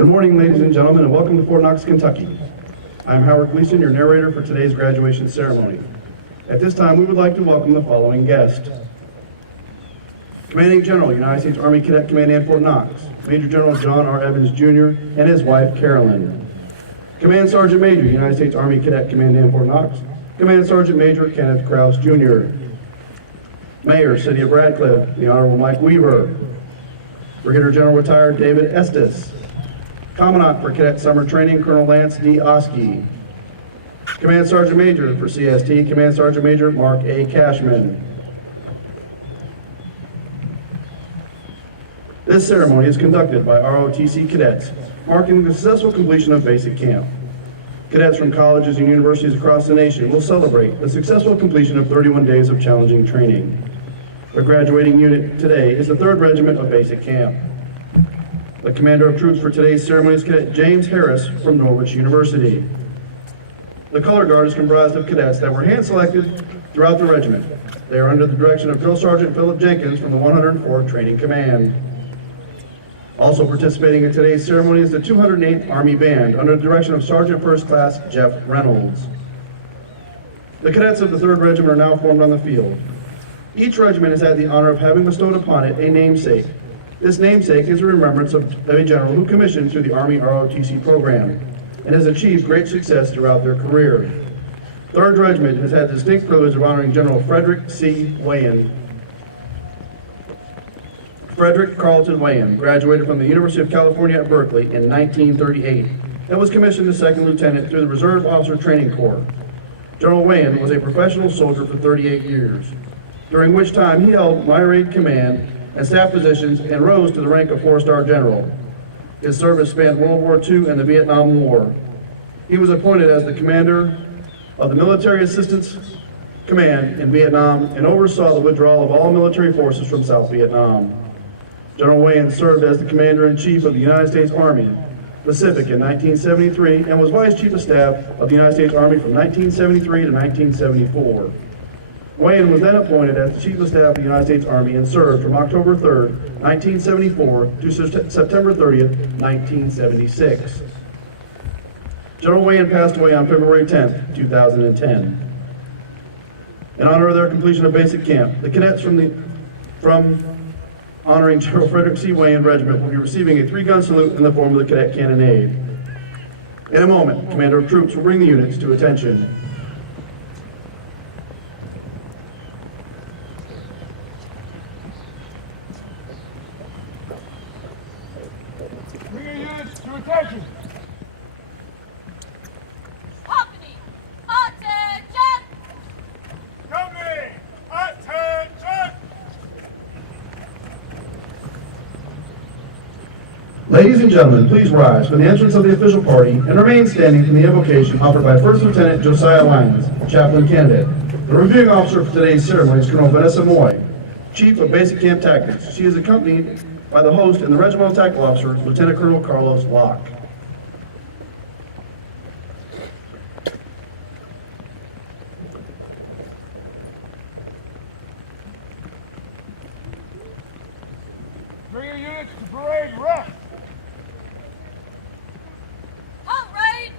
Good morning, ladies and gentlemen, and welcome to Fort Knox, Kentucky. I'm Howard Gleason, your narrator for today's graduation ceremony. At this time, we would like to welcome the following guest. Commanding General, United States Army Cadet Command Fort Knox, Major General John R. Evans, Jr., and his wife, Carolyn. Command Sergeant Major, United States Army Cadet Command Fort Knox, Command Sergeant Major Kenneth Krause, Jr. Mayor, City of Radcliffe, the Honorable Mike Weaver. Brigadier General Retired David Estes. Commandant for Cadet Summer Training, Colonel Lance D. Oski. Command Sergeant Major for CST, Command Sergeant Major Mark A. Cashman. This ceremony is conducted by ROTC cadets, marking the successful completion of basic camp. Cadets from colleges and universities across the nation will celebrate the successful completion of 31 days of challenging training. The graduating unit today is the 3rd Regiment of Basic Camp. The commander of troops for today's ceremony is Cadet James Harris from Norwich University. The color guard is comprised of cadets that were hand-selected throughout the regiment. They are under the direction of Drill Sergeant Philip Jenkins from the 104th Training Command. Also participating in today's ceremony is the 208th Army Band under the direction of Sergeant First Class Jeff Reynolds. The cadets of the 3rd Regiment are now formed on the field. Each regiment has had the honor of having bestowed upon it a namesake. This namesake is a remembrance of a general who commissioned through the Army ROTC program and has achieved great success throughout their career. 3rd Regiment has had the distinct privilege of honoring General Frederick C. Wayan. Frederick Carlton Wayan graduated from the University of California at Berkeley in 1938 and was commissioned as 2nd Lieutenant through the Reserve Officer Training Corps. General Wayan was a professional soldier for 38 years, during which time he held minor aide command and staff positions and rose to the rank of 4-star general. His service spanned World War II and the Vietnam War. He was appointed as the commander of the Military Assistance Command in Vietnam and oversaw the withdrawal of all military forces from South Vietnam. General Wayan served as the Commander-in-Chief of the United States Army Pacific in 1973 and was Vice Chief of Staff of the United States Army from 1973 to 1974. Wayan was then appointed as the Chief of Staff of the United States Army and served from October 3, 1974 to September 30, 1976. General Wayan passed away on February 10, 2010. In honor of their completion of basic camp, the cadets from honoring General Frederick C. Wayan Regiment will be receiving a 3-gun salute in the form of the cadet cannonade. In a moment, Commander of Troops will bring the units to attention. Bring your units to attention. Company, attention! Company, attention! Ladies and gentlemen, please rise for the entrance of the official party and remain standing for the invocation offered by 1st Lieutenant Josiah Lyons, Chaplain Candidate. The reviewing officer for today's ceremony is Colonel Vanessa Moy, Chief of Basic Camp Tactics. She is accompanied by the host and the Regimental Tactical Officer, Lieutenant Colonel Carlos Locke. Bring your units to parade rest. Parade,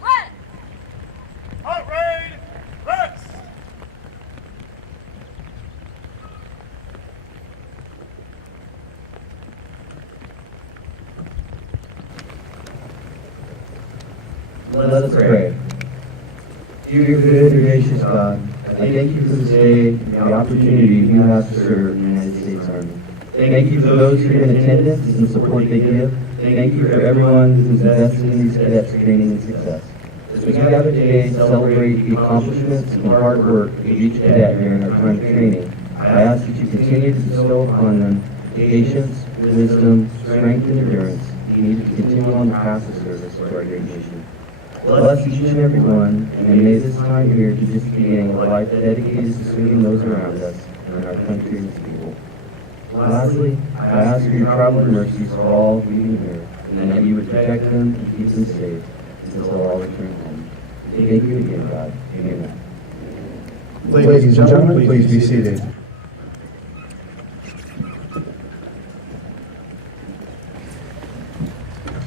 rest! Parade rest. Let us pray. Dear good and gracious God, I thank you for this day and the opportunity you have to serve the United States Army. Thank you for those here in attendance and the support they give. Thank you for everyone who's invested in these cadets' training and success. As we gather today to celebrate the accomplishments and hard work of each cadet during our time of training, I ask that you continue to bestow upon them patience, wisdom, strength, and endurance needed to continue on the path of service to our great nation. Bless each and every one, and may this time here be just the beginning of a life dedicated to serving those around us and our country and its people. Lastly, I ask for your traveling mercies for all leaving here, and that you would protect them and keep them safe until all return home. Thank you again, God. Amen. Ladies and gentlemen, please be seated.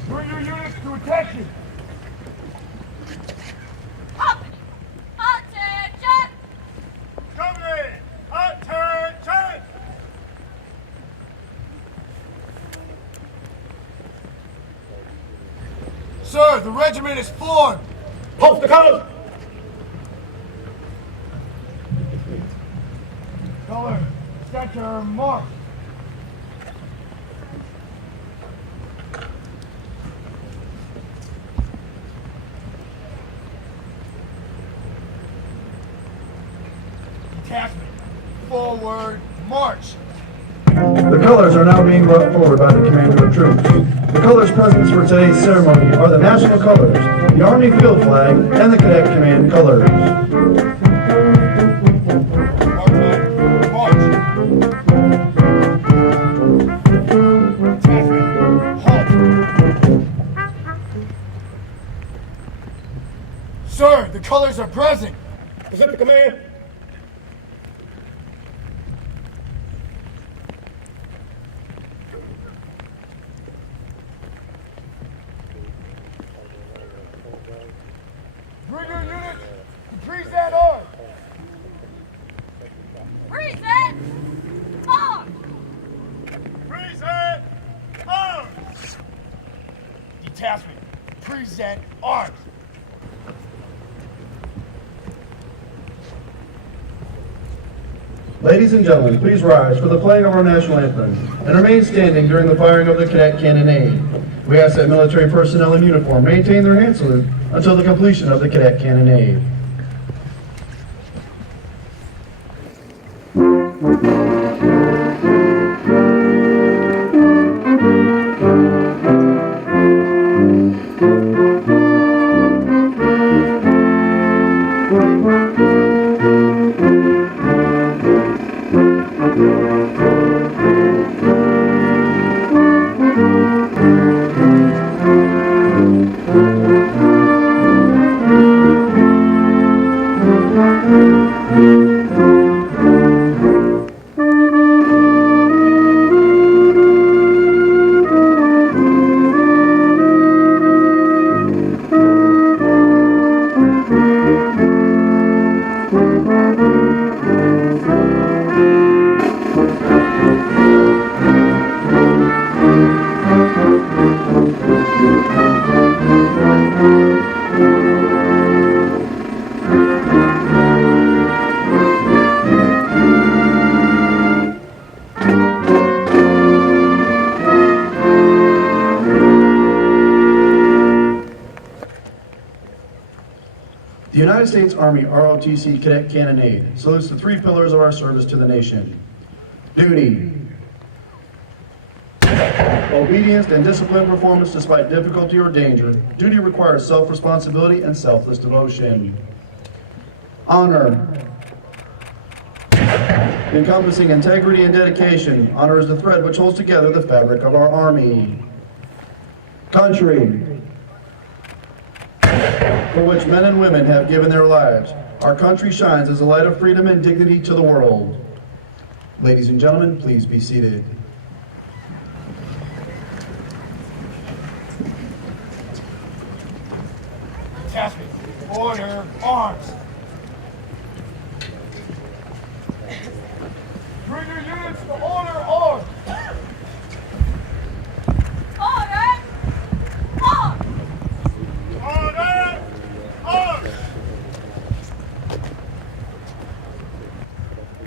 Bring your the regiment is formed. Post the colors. Color, center, march. Detachment, forward, march. The colors are now being brought forward by the commander of troops. The colors present for today's ceremony are the national colors, the Army field flag, and the Cadet Command colors. March. Detachment, halt. Sir, the colors are present. Present the command. Bring your units to present arms. Present. Arms. Present arms. Detachment, present arms. Ladies and gentlemen, please rise for the playing of our national anthem and remain standing during the firing of the cadet cannonade. We ask that military personnel in uniform maintain their hand salute until the completion of the cadet cannonade. The United States Army ROTC Cadet Cannonade salutes the three pillars of our service to the nation. Duty, obedience and disciplined performance despite difficulty or danger. Duty requires self-responsibility and selfless devotion. Honor, encompassing integrity and dedication. Honor is the thread which holds together the fabric of our Army. Country, for which men and women have given their lives. Our country shines as a light of freedom and dignity to the world. Ladies and gentlemen, please be seated. Detachment, order, arms. Bring your units to order, arms. Order. Arms. Order, arms.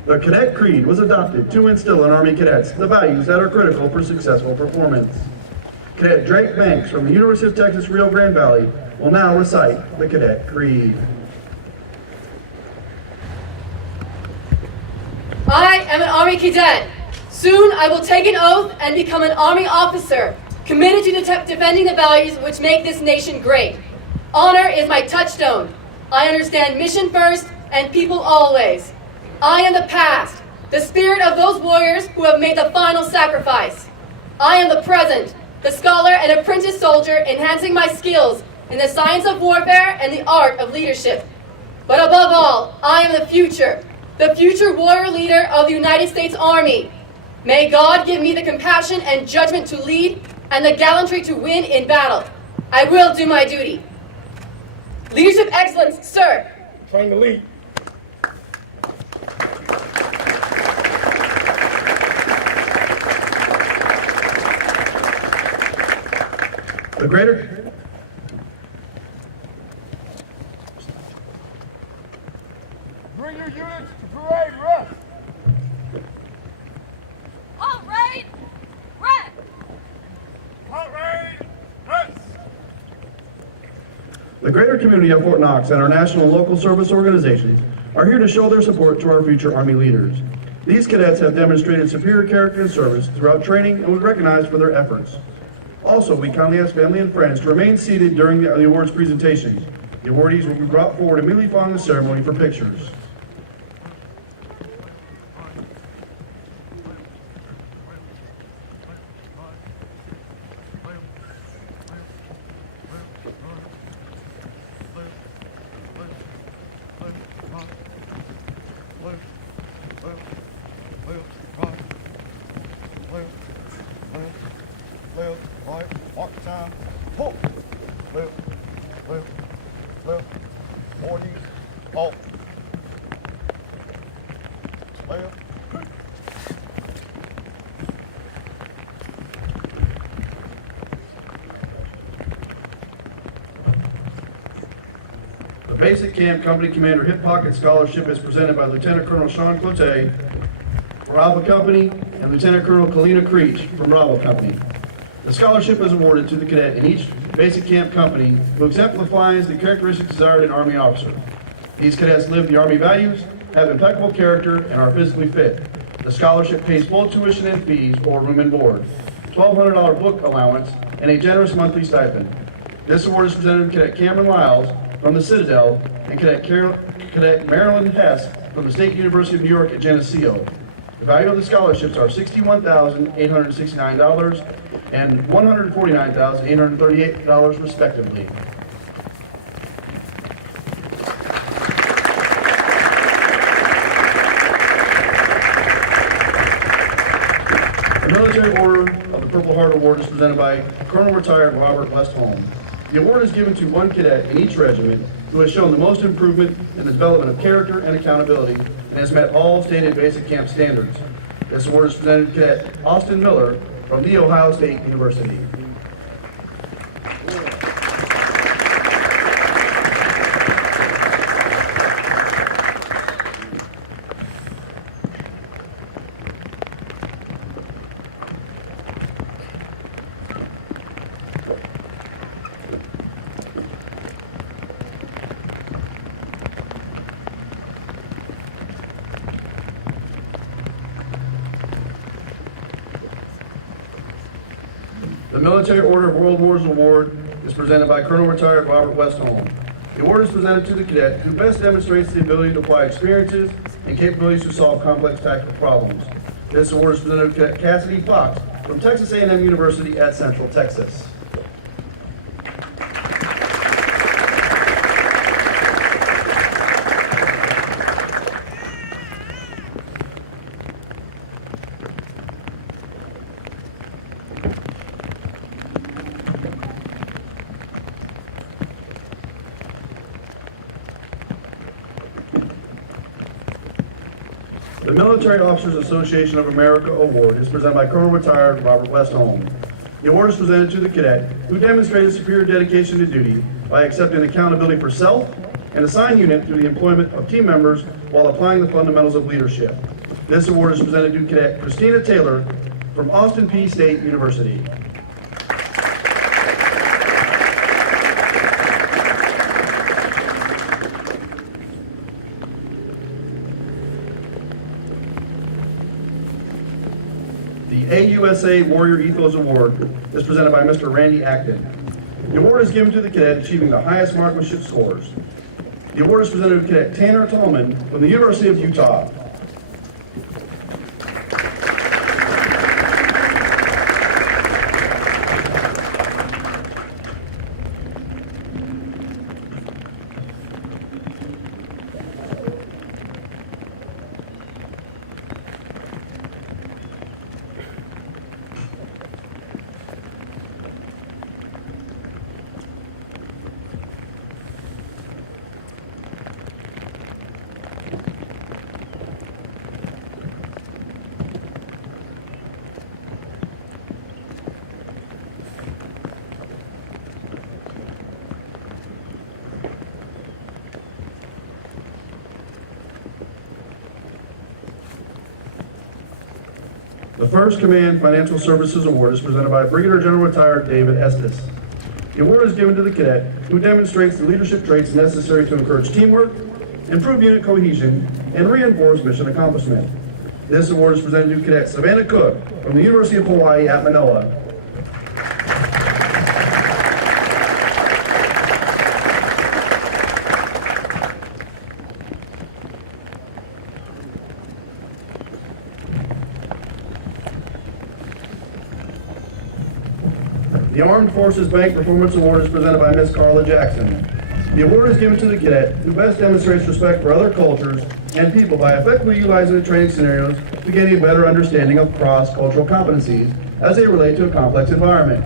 The Cadet Creed was adopted to instill in Army cadets the values that are critical for successful performance. Cadet Drake Banks from the University of Texas Rio Grande Valley will now recite the Cadet Creed. I am an Army Cadet. Soon I will take an oath and become an Army officer, committed to defending the values which make this nation great. Honor is my touchstone. I understand mission first and people always. I am the past, the spirit of those warriors who have made the final sacrifice. I am the present, the scholar and apprentice soldier enhancing my skills in the science of warfare and the art of leadership. But above all, I am the future warrior leader of the United States Army. May God give me the compassion and judgment to lead and the gallantry to win in battle. I will do my duty. Leadership excellence, sir. Train to lead. Bring your units to parade rest. All right. Rest. Parade rest. The greater community of Fort Knox and our national and local service organizations are here to show their support to our future Army leaders. These cadets have demonstrated superior character and service throughout training and was recognized for their efforts. Also, we kindly ask family and friends to remain seated during the awards presentation. The awardees will be brought forward immediately following the ceremony for pictures. Mark time. Pull. Left. More knees. Halt. Left. The Basic Camp Company Commander Hip Pocket Scholarship is presented by Lieutenant Colonel Sean Clote from Alpha Company and Lieutenant Colonel Kalina Creech from Bravo Company. The scholarship is awarded to the cadet in each Basic Camp Company who exemplifies the characteristics desired in an Army officer. These cadets live the Army values, have impeccable character, and are physically fit. The scholarship pays full tuition and fees or room and board, $1,200 book allowance, and a generous monthly stipend. This award is presented to Cadet Cameron Lyles from the Citadel and Cadet Marilyn Hess from the State University of New York at Geneseo. The value of the scholarships are $61,869 and $149,838 respectively. The Military Order of the Purple Heart Award is presented by Colonel Retired Robert Westholm. The award is given to one cadet in each regiment who has shown the most improvement in the development of character and accountability and has met all stated basic camp standards. This award is presented to Cadet Austin Miller from The Ohio State University. The Military Order of World Wars Award is presented by Colonel Retired Robert Westholm. The award is presented to the cadet who best demonstrates the ability to apply experiences and capabilities to solve complex tactical problems. This award is presented to Cadet Cassidy Fox from Texas A&M University at Central Texas. The Military Officers Association of America Award is presented by Colonel Retired Robert Westholm. The award is presented to the cadet who demonstrated superior dedication to duty by accepting accountability for self and assigned unit through the employment of team members while applying the fundamentals of leadership. This award is presented to Cadet Christina Taylor from Austin Peay State University. The AUSA Warrior Ethos Award is presented by Mr. Randy Acton. The award is given to the cadet achieving the highest marksmanship scores. The award is presented to Cadet Tanner Tallman from the University of Utah. The first Command Financial Services Award is presented by Brigadier General Retired David Estes. The award is given to the cadet who demonstrates the leadership traits necessary to encourage teamwork, improve unit cohesion, and reinforce mission accomplishment. This award is presented to Cadet Savannah Cook from the University of Hawaii at Manoa. The Armed Forces Bank Performance Award is presented by Ms. Carla Jackson. The award is given to the cadet who best demonstrates respect for other cultures and people by effectively utilizing the training scenarios to gain a better understanding of cross-cultural competencies as they relate to a complex environment.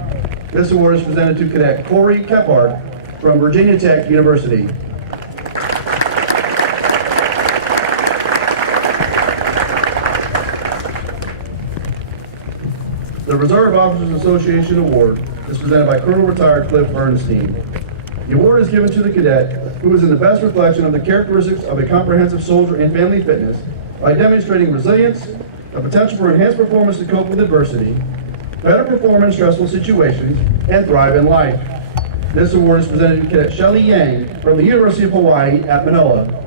This award is presented to Cadet Corey Kephart from Virginia Tech University. The Reserve Officers Association Award is presented by Colonel Retired Cliff Bernstein. The award is given to the cadet who is in the best reflection of the characteristics of a comprehensive soldier and family fitness by demonstrating resilience, the potential for enhanced performance to cope with adversity, better perform in stressful situations, and thrive in life. This award is presented to Cadet Shelly Yang from the University of Hawaii at Manoa.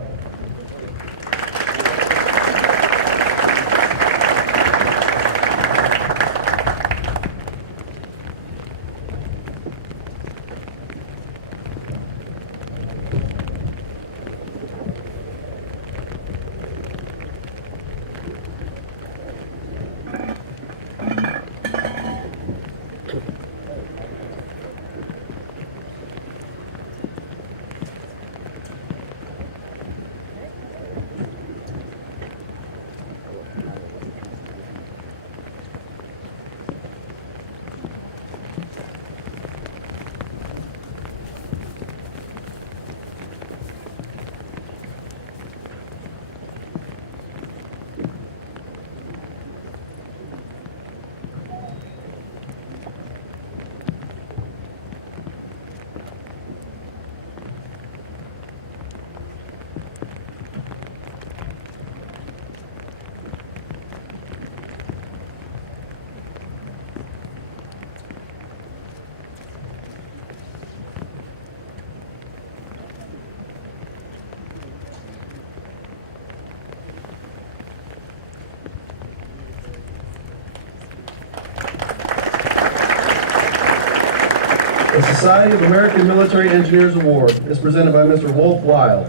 The Society of American Military Engineers Award is presented by Mr. Wolf Wild.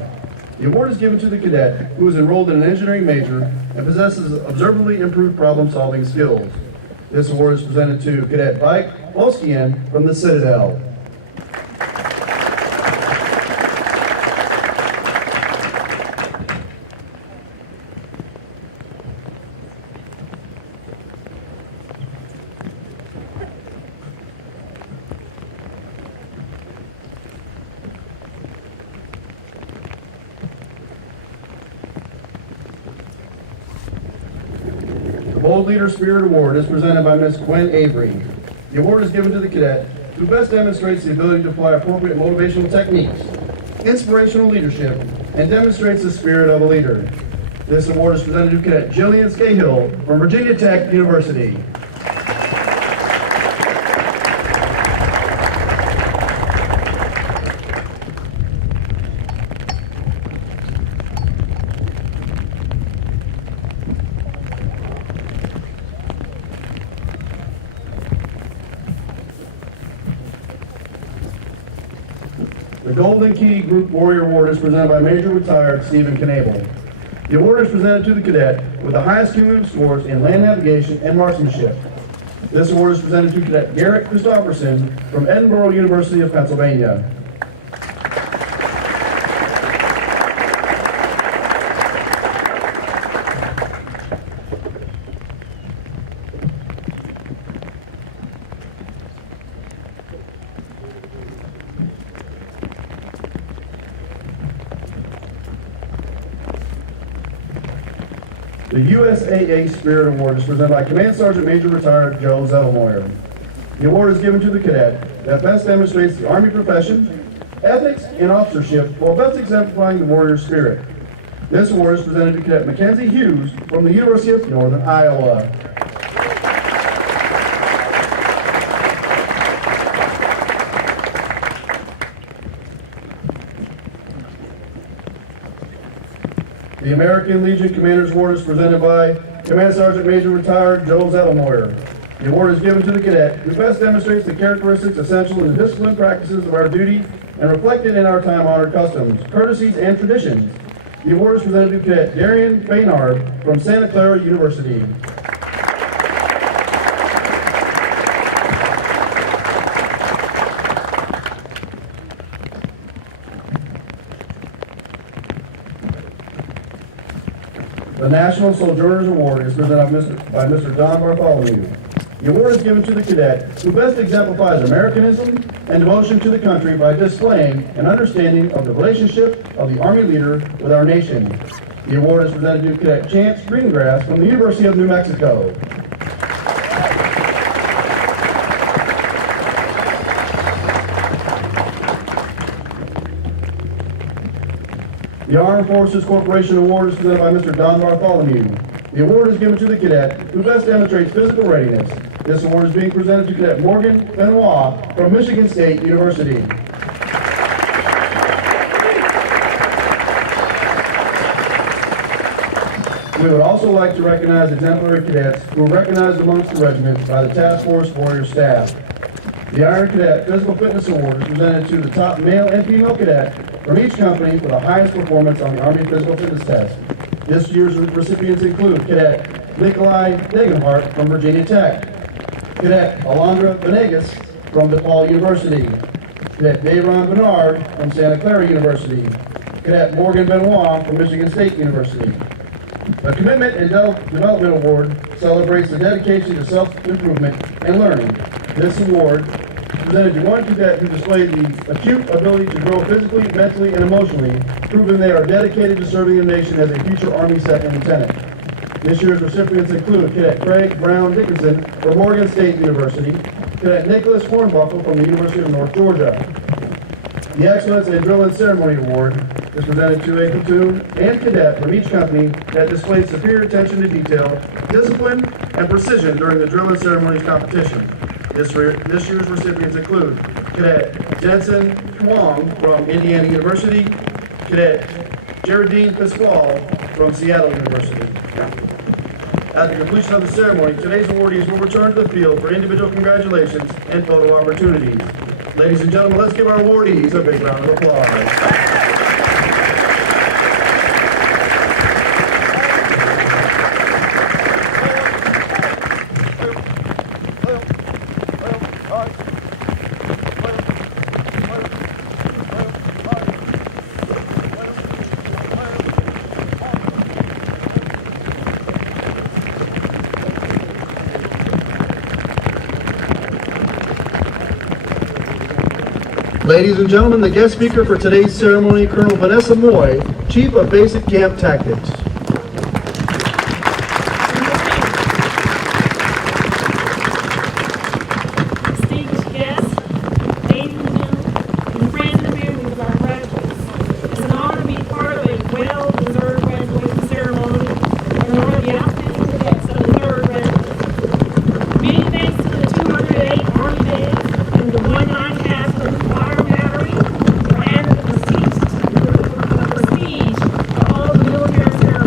The award is given to the cadet who is enrolled in an engineering major and possesses observably improved problem-solving skills. This award is presented to Cadet Mike Volskian from the Citadel. The Bold Leader Spirit Award is presented by Ms. Gwen Avery. The award is given to the cadet who best demonstrates the ability to apply appropriate motivational techniques, inspirational leadership, and demonstrates the spirit of a leader. This award is presented to Cadet Jillian Scahill from Virginia Tech University. The Golden Key Group Warrior Award is presented by Major Retired Stephen Knable. The award is presented to the cadet with the highest cumulative scores in land navigation and marksmanship. This award is presented to Cadet Garrett Christopherson from Edinburgh University of Pennsylvania. The USAA Spirit Award is presented by Command Sergeant Major Retired Joe Zettelmoyer. The award is given to the cadet that best demonstrates the Army profession, ethics, and officership while best exemplifying the warrior spirit. This award is presented to Cadet Mackenzie Hughes from the University of Northern Iowa. The American Legion Commander's Award is presented by Command Sergeant Major Retired Joe Zettlemoyer. The award is given to the cadet who best demonstrates the characteristics essential in the discipline practices of our duty and reflected in our time-honored customs, courtesies, and traditions. The award is presented to Cadet Darian Baynard from Santa Clara University. The National Sojourners Award is presented by Mr. Don Bartholomew. The award is given to the cadet who best exemplifies Americanism and devotion to the country by displaying an understanding of the relationship of the Army leader with our nation. The award is presented to Cadet Chance Greengrass from the University of New Mexico. The Armed Forces Corporation Award is presented by Mr. Don Bartholomew. The award is given to the cadet who best demonstrates physical readiness. This award is being presented to Cadet Morgan Benoit from Michigan State University. We would also like to recognize exemplary cadets who are recognized amongst the regiment by the Task Force Warrior staff. The Iron Cadet Physical Fitness Award is presented to the top male and female cadet from each company for the highest performance on the Army Physical Fitness Test. This year's recipients include Cadet Nikolai Degenhart from Virginia Tech, Cadet Alondra Venegas from DePaul University, Cadet Dayron Bernard from Santa Clara University, Cadet Morgan Benoit from Michigan State University. The Commitment and Development Award celebrates the dedication to self-improvement and learning. This award presented to one cadet who displayed the acute ability to grow physically, mentally, and emotionally, proving they are dedicated to serving the nation as a future Army Second Lieutenant. This year's recipients include Cadet Craig Brown Dickinson from Morgan State University, Cadet Nicholas Hornbuckle from the University of North Georgia. The Excellence in Drill and Ceremony Award is presented to a platoon and cadet from each company that displayed superior attention to detail, discipline, and precision during the drill and ceremonies competition. This year's recipients include Cadet Jensen Huang from Indiana University, Cadet Geraldine Pasquale from Seattle University. At the completion of the ceremony, today's awardees will return to the field for individual congratulations and photo opportunities. Ladies and gentlemen, let's give our awardees a big round of applause. Ladies and gentlemen, the guest speaker for today's ceremony, Colonel Vanessa Moy, Chief of Basic Camp Tactics. Distinguished guests, ladies and gentlemen, and friends and families of our graduates, it's an honor to be part of a well-deserved graduation ceremony and one of the outstanding cadets of the 3rd Regiment. Many thanks to the 208 Army Days and the 19 cast of the Fire Battery for adding the prestige of all the military ceremonies.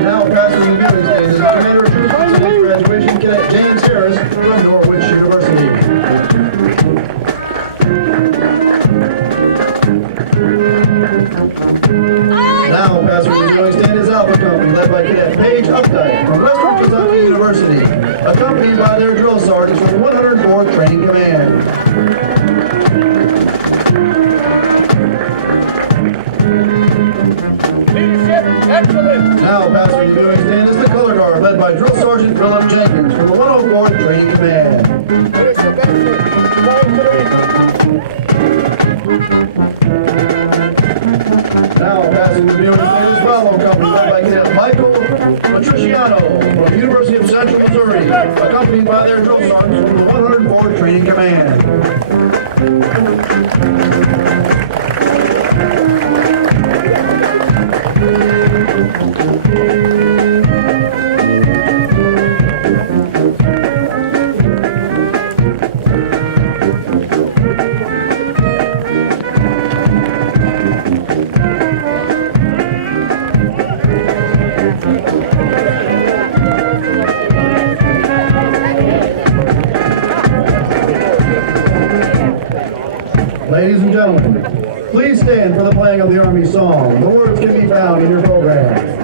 Now passing the viewing stand is Commander of Troops for today's graduation, Cadet James Harris from Norwich University. Now passing the viewing stand is Alpha Company, led by Cadet Paige Updike from Western Kentucky University, accompanied by their drill sergeants from the 104th Training Command. Leadership, excellence. Now passing the viewing stand is the Color Guard, led by Drill Sergeant Philip Jenkins from the 104th Training Command. Leadership, excellence. Flying to the Now passing the viewing stand is Bravo Company, led by Cadet Michael Patriciano from the University of Central Missouri, accompanied by their drill sergeants from the 104th Training Command. Ladies and gentlemen, please stand for the playing of the Army song. The words can be found in your program.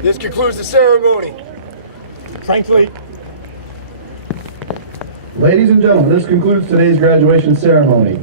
This concludes the ceremony. Frankly, Ladies and gentlemen, this concludes today's graduation ceremony.